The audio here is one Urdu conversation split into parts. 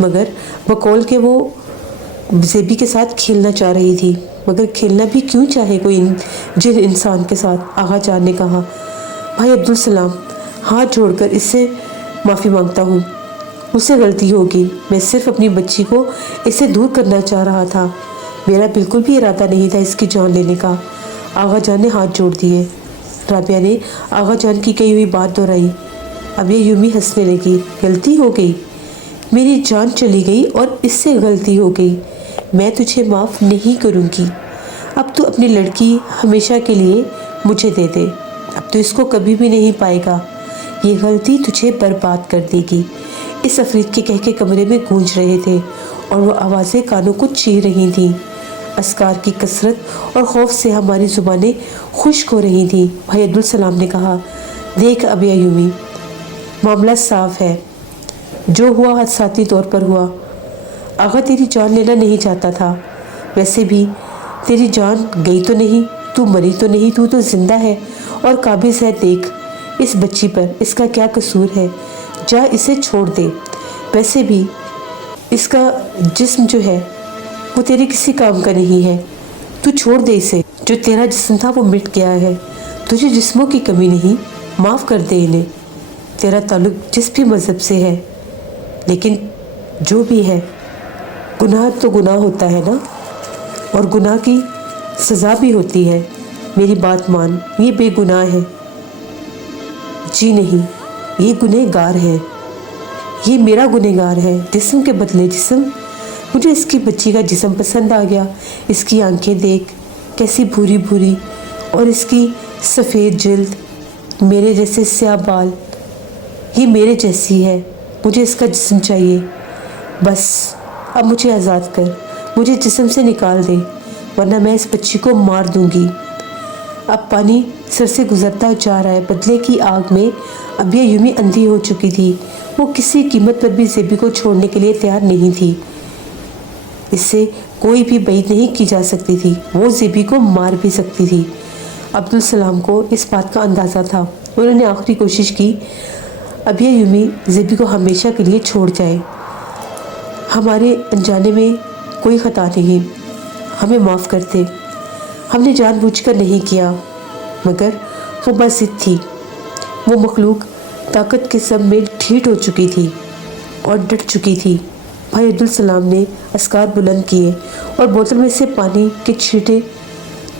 مگر بقول کہ وہ زیبی کے ساتھ کھیلنا چاہ رہی تھی۔ مگر کھیلنا بھی کیوں چاہے کوئی جن انسان کے ساتھ؟ آغا جان نے کہا۔ بھائی عبدالسلام، ہاتھ جوڑ کر اس سے معافی مانگتا ہوں، مجھ سے غلطی ہوگی، میں صرف اپنی بچی کو اس سے دور کرنا چاہ رہا تھا، میرا بالکل بھی ارادہ نہیں تھا اس کی جان لینے کا۔ آغا جان نے ہاتھ جوڑ دیے۔ رابعہ نے آغا جان کی کہی ہوئی بات دہرائی۔ اب یہ یومی ہنسنے لگی۔ غلطی ہو گئی؟ میری جان چلی گئی اور اس سے غلطی ہو گئی، میں تجھے معاف نہیں کروں گی۔ اب تو اپنی لڑکی ہمیشہ کے لیے مجھے دے دے، اب تو اس کو کبھی بھی نہیں پائے گا، یہ غلطی تجھے برباد کر دے گی۔ اس عفریت کے کہکے کمرے میں گونج رہے تھے اور وہ آوازیں کانوں کو چیر رہی تھیں۔ اذکار کی کثرت اور خوف سے ہماری زبانیں خشک ہو رہی تھیں۔ بھائی عبدالسلام نے کہا، دیکھ اب یا یومی، معاملہ صاف ہے، جو ہوا حادثاتی طور پر ہوا۔ آغا تیری جان لینا نہیں چاہتا تھا، ویسے بھی تیری جان گئی تو نہیں، تو مری تو نہیں، تو زندہ ہے اور قابض ہے۔ دیکھ اس بچی پر، اس کا کیا قصور ہے؟ جا اسے چھوڑ دے، ویسے بھی اس کا جسم جو ہے وہ تیرے کسی کام کا نہیں ہے، تو چھوڑ دے اسے۔ جو تیرا جسم تھا وہ مٹ گیا ہے، تجھے جسموں کی کمی نہیں، معاف کر دے انہیں۔ تیرا تعلق جس بھی مذہب سے ہے، لیکن جو بھی ہے، گناہ تو گناہ ہوتا ہے نا، اور گناہ کی سزا بھی ہوتی ہے۔ میری بات مان، یہ بے گناہ ہے۔ جی نہیں، یہ گنہگار ہے، یہ میرا گنہگار ہے، جسم کے بدلے جسم۔ مجھے اس کی بچی کا جسم پسند آ گیا، اس کی آنکھیں دیکھ کیسی بھوری بھوری، اور اس کی سفید جلد، میرے جیسے سیاہ بال، یہ میرے جیسی ہے، مجھے اس کا جسم چاہیے۔ بس اب مجھے آزاد کر، مجھے جسم سے نکال دے، ورنہ میں اس بچی کو مار دوں گی۔ اب پانی سر سے گزرتا جا رہا ہے، بدلے کی آگ میں اب یہ یومی اندھی ہو چکی تھی، وہ کسی قیمت پر بھی زیبی کو چھوڑنے کے لیے تیار نہیں تھی۔ اس سے کوئی بھی بعید نہیں کی جا سکتی تھی، وہ زیبی کو مار بھی سکتی تھی۔ عبدالسلام کو اس بات کا اندازہ تھا، انہوں نے آخری کوشش کی، اب یہ یومی زیبی کو ہمیشہ کے لیے چھوڑ جائے۔ ہمارے انجانے میں کوئی خطا نہیں، ہمیں معاف کر دے، ہم نے جان بوجھ کر نہیں کیا۔ مگر وہ بضد تھی، وہ مخلوق طاقت کے سب میں ڈھیٹ ہو چکی تھی اور ڈٹ چکی تھی۔ بھائی عبدالسلام نے اذکار بلند کیے اور بوتل میں سے پانی کے چھینٹے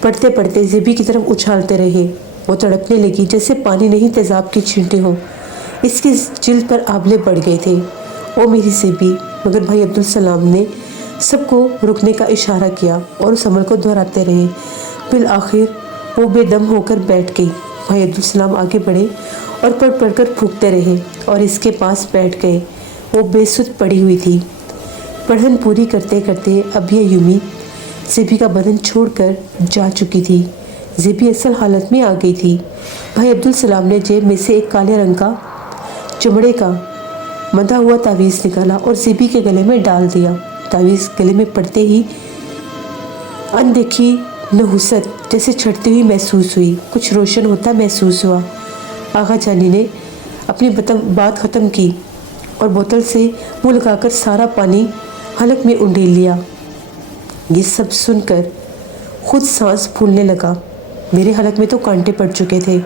پڑتے پڑتے زیبی کی طرف اچھالتے رہے۔ وہ تڑپنے لگی جیسے پانی نہیں تیزاب کے چھینٹے ہوں، اس کی جلد پر آبلے بڑھ گئے تھے۔ او میری زیبی! مگر بھائی عبدالسلام نے سب کو رکنے کا اشارہ کیا اور اس عمل کو دہراتے رہے۔ بالآخر وہ بے دم ہو کر بیٹھ گئی۔ بھائی عبدالسلام آگے بڑھے اور پڑھ پڑھ کر پھونکتے رہے اور اس کے پاس بیٹھ گئے۔ وہ بے سدھ پڑی ہوئی تھی۔ پڑھن پوری کرتے کرتے اب یہ یومی زیبی کا بدن چھوڑ کر جا چکی تھی۔ زیبی اصل حالت میں آ گئی تھی۔ بھائی عبدالسلام نے جیب میں سے ایک کالے رنگ کا چمڑے کا مدھا ہوا تعویذ نکالا اور زیبی کے گلے میں ڈال دیا۔ تعویذ گلے میں پڑتے ہی اندیکھی نحوست جیسے چھٹتی ہوئی محسوس ہوئی، کچھ روشن ہوتا محسوس ہوا۔ آغا جانی نے اپنی بات ختم کی اور بوتل سے منہ لگا کر سارا پانی حلق میں انڈیل لیا۔ یہ سب سن کر خود سانس پھولنے لگا۔ میرے حلق میں تو کانٹے پڑ چکے تھے۔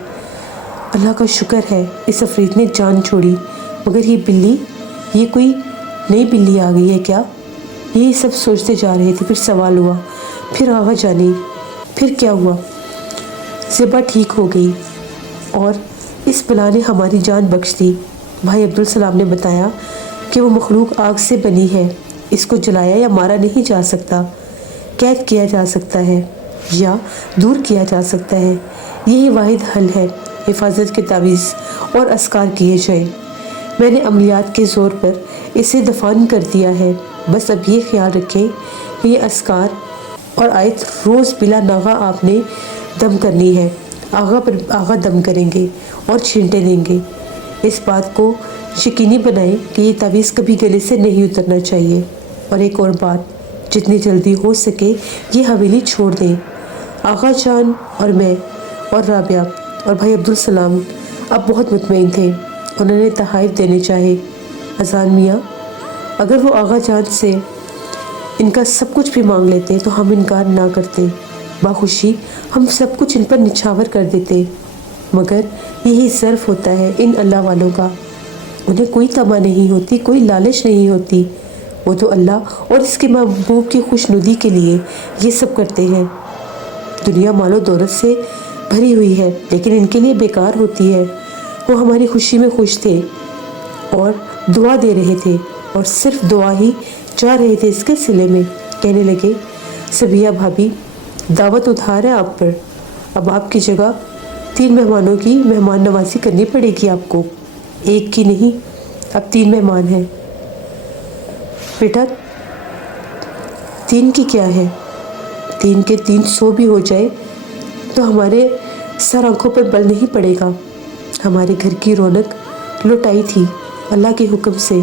اللہ کا شکر ہے اس عفریت نے جان چھوڑی، مگر یہ بلی، یہ کوئی نئی بلی آ گئی ہے کیا؟ یہی سب سوچتے جا رہے تھے، پھر سوال ہوا، پھر آغا جانی، پھر کیا ہوا؟ زیبا ٹھیک ہو گئی اور اس بلا نے ہماری جان بخش دی۔ بھائی عبدالسلام نے بتایا کہ وہ مخلوق آگ سے بنی ہے، اس کو جلایا یا مارا نہیں جا سکتا، قید کیا جا سکتا ہے یا دور کیا جا سکتا ہے۔ یہی واحد حل ہے، حفاظت کے تعویذ اور اذکار کیے جائیں۔ میں نے عملیات کے زور پر اسے دفن کر دیا ہے، بس اب یہ خیال رکھیں کہ یہ اذکار اور آیت روز بلا ناغہ آپ نے دم کرنی ہے۔ آغا دم کریں گے اور چھینٹے دیں گے۔ اس بات کو یقینی بنائیں کہ یہ تعویذ کبھی گلے سے نہیں اترنا چاہیے۔ اور ایک اور بات، جتنی جلدی ہو سکے یہ حویلی چھوڑ دیں۔ آغا جان اور میں اور رابعہ اور بھائی عبدالسلام اب بہت مطمئن تھے۔ انہوں نے تحائف دینے چاہے۔ اذان میاں، اگر وہ آغا جان سے ان کا سب کچھ بھی مانگ لیتے تو ہم انکار نہ کرتے، باخوشی ہم سب کچھ ان پر نچھاور کر دیتے، مگر یہی ظرف ہوتا ہے ان اللہ والوں کا، انہیں کوئی طمع نہیں ہوتی، کوئی لالچ نہیں ہوتی، وہ تو اللہ اور اس کے محبوب کی خوش ندی کے لیے یہ سب کرتے ہیں۔ دنیا مال و دولت سے بھری ہوئی ہے لیکن ان کے لیے بیکار ہوتی ہے۔ وہ ہماری خوشی میں خوش تھے اور دعا دے رہے تھے اور صرف دعا ہی چاہ رہے تھے اس کے صلے میں۔ کہنے لگے صبیہ بھابھی دعوت ادھار ہے آپ پر، اب آپ کی جگہ 3 مہمانوں کی مہمان نوازی کرنی پڑے گی آپ کو، ایک کی نہیں اب 3 مہمان ہیں۔ بیٹا 3 کی کیا ہے، 3 کے 300 بھی ہو جائے تو ہمارے سر آنکھوں پر بل نہیں پڑے گا۔ ہمارے گھر کی رونق لوٹ آئی تھی اللہ کے حکم سے،